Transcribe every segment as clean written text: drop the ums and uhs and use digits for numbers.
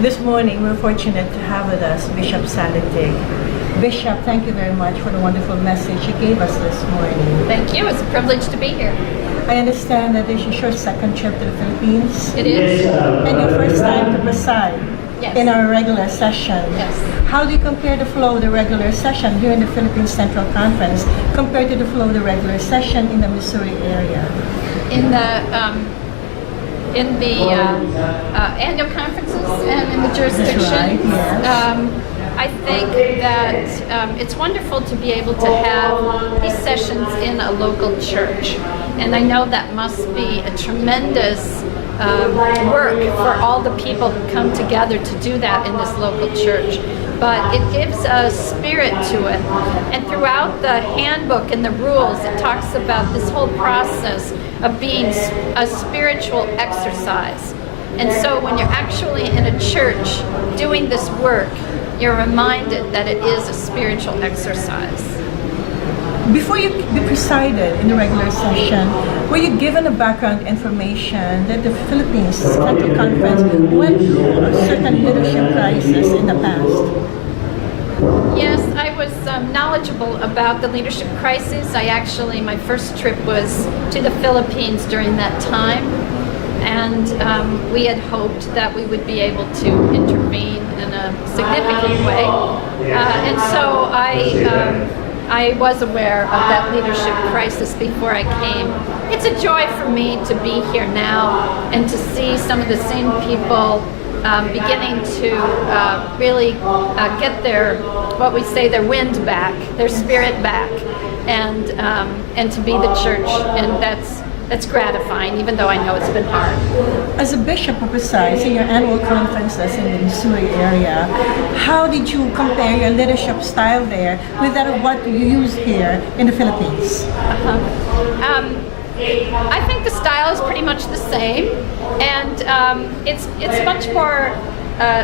This morning, we're fortunate to have with us Bishop Sally Dyck. Bishop, thank you very much for the wonderful message you gave us this morning. Thank you. It's a privilege to be here. I understand that this is your second trip to the Philippines. It is. And your first time to preside Yes. in our regular session. Yes. How do you compare the flow of the regular session here in the Philippines Central Conference compared to the flow of the regular session in the Missouri area? In the annual conferences and in the jurisdictions, right, yes. I think that it's wonderful to be able to have these sessions in a local church. And I know that must be a tremendous work for all the people who come together to do that in this local church. But it gives a spirit to it. And throughout the handbook and the rules, it talks about this whole process of being a spiritual exercise. And so when you're actually in a church doing this work, you're reminded that it is a spiritual exercise. Before you presided in the regular session, were you given a background information that the Philippines Central Conference went through a certain leadership crisis in the past? Yes, I was knowledgeable about the leadership crisis. My first trip was to the Philippines during that time, and we had hoped that we would be able to intervene in a significant way. And so I was aware of that leadership crisis before I came. It's a joy for me to be here now and to see some of the same people beginning to really get their wind back, their spirit back, and to be the church, and that's gratifying, even though I know it's been hard. As a bishop who presides in your annual conferences in the Missouri area, how did you compare your leadership style there with that of what you use here in the Philippines? I think the style is pretty much the same, and it's much more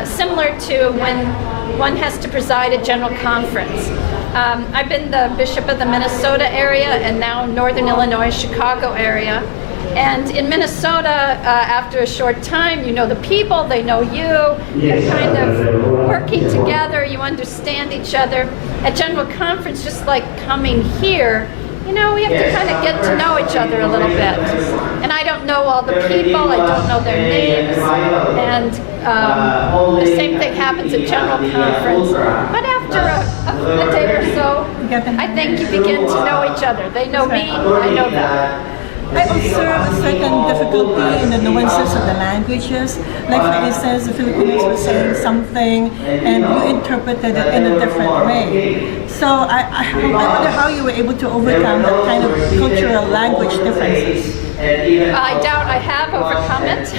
similar to when one has to preside a general conference. I've been the bishop of the Minnesota area and now Northern Illinois, Chicago area. And in Minnesota, after a short time, you know the people, they know you, you're kind of working together, you understand each other. At general conference, just like coming here, you know, we have to kind of get to know each other a little bit. And I don't know all the people, I don't know their names, and the same thing happens at general conference. But after a day or so, I think you begin to know each other. They know me, I know them. I observe a certain difficulty in the nuances of the languages. Like, for instance, the Filipinos were saying something and you interpreted it in a different way. So I wonder how you were able to overcome that kind of cultural language differences. I doubt I have overcome it,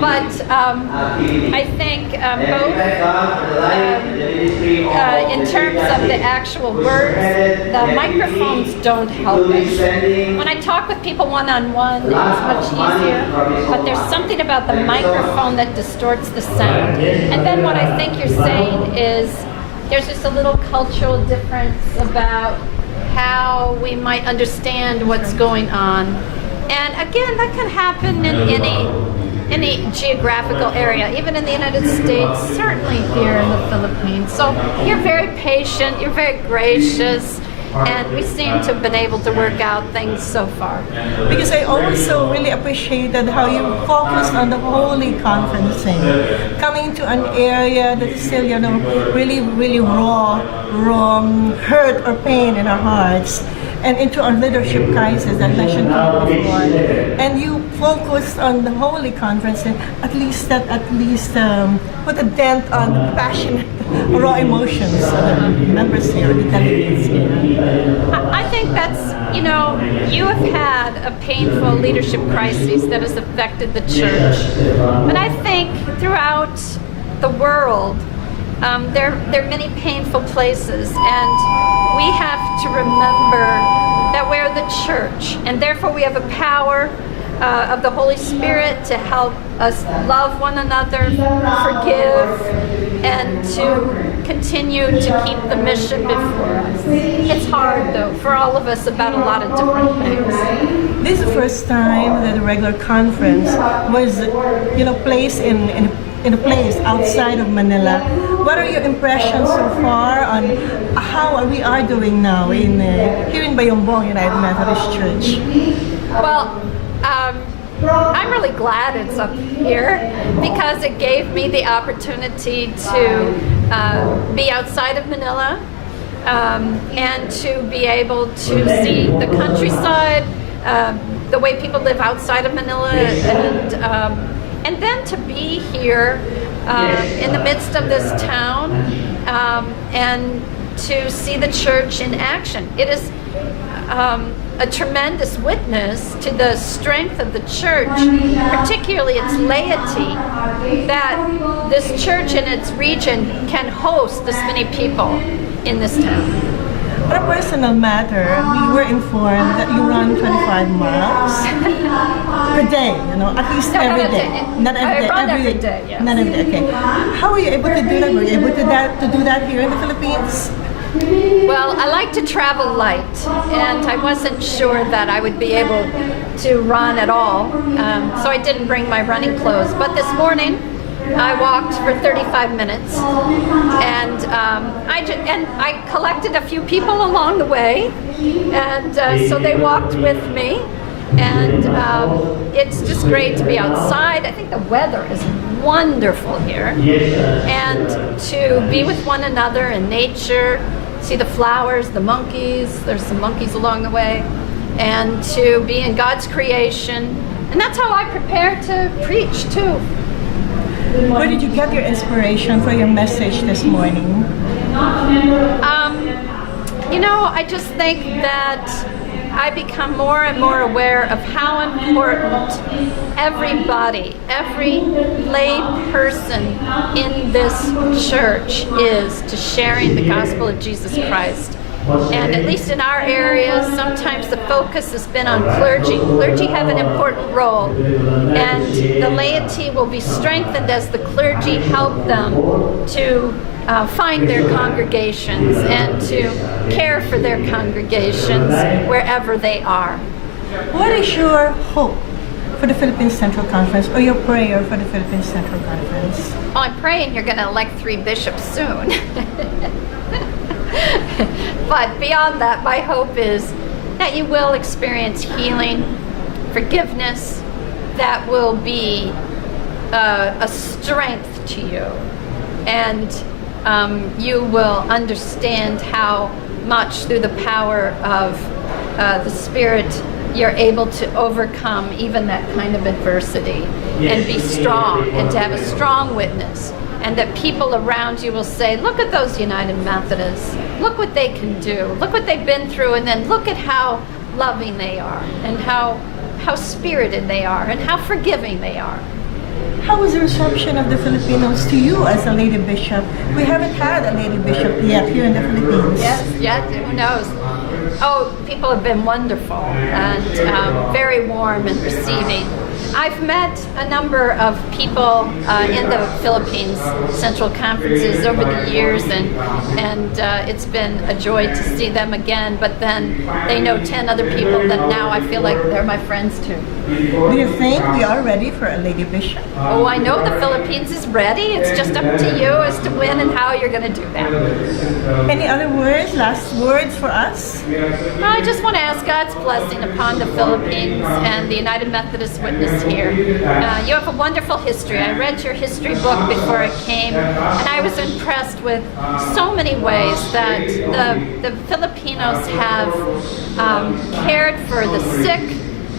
but I think both in terms of the actual words, the microphones don't help us. When I talk with people one-on-one, it's much easier, but there's something about the microphone that distorts the sound. And then what I think you're saying is there's just a little cultural difference about how we might understand what's going on. And again, that can happen in any geographical area, even in the United States, certainly here in the Philippines. So you're very patient, you're very gracious, and we seem to have been able to work out things so far. Because I also really appreciated how you focused on the holy conferencing, coming to an area that is still, you know, really, really raw hurt or pain in our hearts, and into our leadership crisis that mentioned before. And you focused on the holy conference, and at least put a dent on passionate, raw emotions of the members here, the delegates here. I think that's, you know, you have had a painful leadership crisis that has affected the church. But I think throughout the world, there are many painful places, and we have to remember that we're the church, and therefore we have a power of the Holy Spirit to help us love one another, forgive, and to continue to keep the mission before us. It's hard, though, for all of us about a lot of different things. This is the first time that a regular conference was, placed in in a place outside of Manila. What are your impressions so far on how we are doing now in here in Bayongbong United Methodist Church? Well, I'm really glad it's up here because it gave me the opportunity to be outside of Manila and to be able to see the countryside, the way people live outside of Manila, and then to be here in the midst of this town and to see the church in action. It is a tremendous witness to the strength of the church, particularly its laity, that this church in its region can host this many people in this town. On a personal matter, we were informed that you run 25 miles per day, at least No, every not a day. day. Not every I day. run every day, yes. Not every day, okay. How are you able to do that? Were you able to do that here in the Philippines? Well, I like to travel light, and I wasn't sure that I would be able to run at all, so I didn't bring my running clothes. But this morning, I walked for 35 minutes, and I collected a few people along the way, and so they walked with me, and it's just great to be outside. I think the weather is wonderful here, and to be with one another in nature, see the flowers, the monkeys, there's some monkeys along the way, and to be in God's creation. And that's how I prepare to preach too. Where did you get your inspiration for your message this morning? I just think that I become more and more aware of how important everybody, every lay person in this church is to sharing the gospel of Jesus Christ. And at least in our area, sometimes the focus has been on clergy. Clergy have an important role, and the laity will be strengthened as the clergy help them to find their congregations and to care for their congregations wherever they are. What is your hope for the Philippine Central Conference, or your prayer for the Philippine Central Conference? Well, I'm praying you're going to elect 3 bishops soon. But beyond that, my hope is that you will experience healing, forgiveness, that will be a strength to you. And you will understand how much through the power of the Spirit you're able to overcome even that kind of adversity and be strong and to have a strong witness, and that people around you will say, look at those United Methodists, look what they can do, look what they've been through, and then look at how loving they are and how spirited they are and how forgiving they are. How was the reception of the Filipinos to you as a lady bishop? We haven't had a lady bishop yet here in the Philippines. Yes, who knows? Oh, people have been wonderful and very warm and receiving. I've met a number of people in the Philippines Central Conferences over the years, and it's been a joy to see them again. But then they know 10 other people that now I feel like they're my friends too. Do you think we are ready for a lady bishop? Oh, I know the Philippines is ready. It's just up to you as to when and how you're going to do that. Any other words, last words for us? Well, I just want to ask God's blessing upon the Philippines and the United Methodist Witness here. You have a wonderful history. I read your history book before I came, and I was impressed with so many ways that the Filipinos have cared for the sick,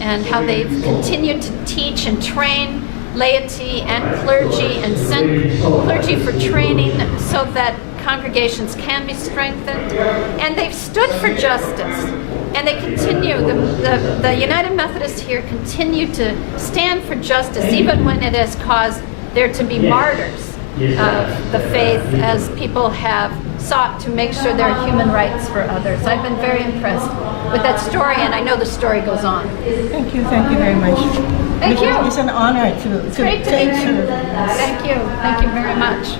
and how they've continued to teach and train laity and clergy and send clergy for training so that congregations can be strengthened. And they've stood for justice, and they continue, the United Methodists here continue to stand for justice even when it has caused there to be martyrs of the faith, as people have sought to make sure there are human rights for others. I've been very impressed with that story, and I know the story goes on. Thank you very much. Thank you. It's an honor to Great to meet you. intro. Thank you very much.